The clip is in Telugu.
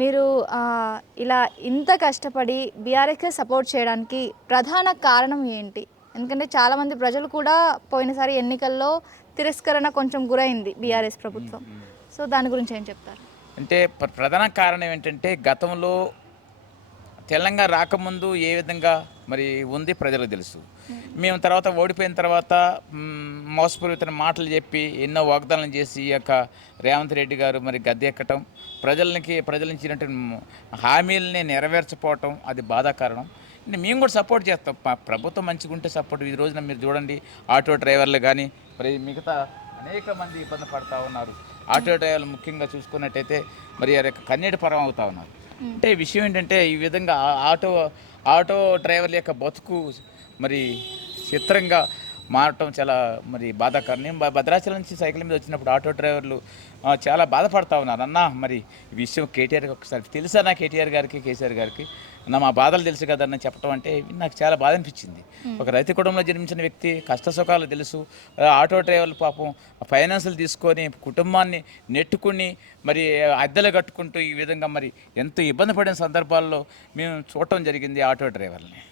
మీరు ఇలా ఇంత కష్టపడి బీఆర్ఎస్‌కి సపోర్ట్ చేయడానికి ప్రధాన కారణం ఏంటి? ఎందుకంటే చాలామంది ప్రజలు కూడా పోయినసారి ఎన్నికల్లో తిరస్కరణ కొంచెం గురైంది బీఆర్ఎస్ ప్రభుత్వం. సో, దాని గురించి ఏం చెప్తారు? అంటే ప్రధాన కారణం ఏంటంటే గతంలో తెలంగాణ రాకముందు ఏ విధంగా మరి ఉంది ప్రజలకు తెలుసు. మేము తర్వాత ఓడిపోయిన తర్వాత మోసపూరితమైన మాటలు చెప్పి ఎన్నో వాగ్దానాలు చేసి ఈ యొక్క రేవంత్ రెడ్డి గారు మరి గద్దెక్కటం, ప్రజల నుంచి హామీలని నెరవేర్చకపోవటం అది బాధాకరణం. మేము కూడా సపోర్ట్ చేస్తాం. ప్రభుత్వం మంచిగా ఉంటే సపోర్ట్. ఈ రోజున మీరు చూడండి, ఆటో డ్రైవర్లు కానీ మరి మిగతా అనేక మంది ఇబ్బంది పడుతూ ఉన్నారు. ఆటో డ్రైవర్లు ముఖ్యంగా చూసుకున్నట్టయితే మరి కన్నీటి పరం అవుతూ ఉన్నారు. అంటే విషయం ఏంటంటే ఈ విధంగా ఆటో ఆటో డ్రైవర్ల యొక్క బతుకు మరి చిత్రంగా మారటం చాలా మరి బాధాకరం. నేను భద్రాచలం నుంచి సైకిల్ మీద వచ్చినప్పుడు ఆటో డ్రైవర్లు చాలా బాధపడతా ఉన్నారు. అన్న మరి ఈ విషయం కేటీఆర్కి ఒకసారి తెలుసా, నా కేటీఆర్ గారికి కేసీఆర్ గారికి మా బాధలు తెలుసు కదన్న చెప్పడం అంటే నాకు చాలా బాధ అనిపించింది. ఒక రైతు కుటుంబంలో జన్మించిన వ్యక్తి, కష్ట సుఖాలు తెలుసు. ఆటో డ్రైవర్లు పాపం ఫైనాన్సులు తీసుకొని కుటుంబాన్ని నెట్టుకుని మరి అద్దెలు కట్టుకుంటూ ఈ విధంగా మరి ఎంతో ఇబ్బంది పడిన సందర్భాల్లో మేము చూడటం జరిగింది ఆటో డ్రైవర్ని.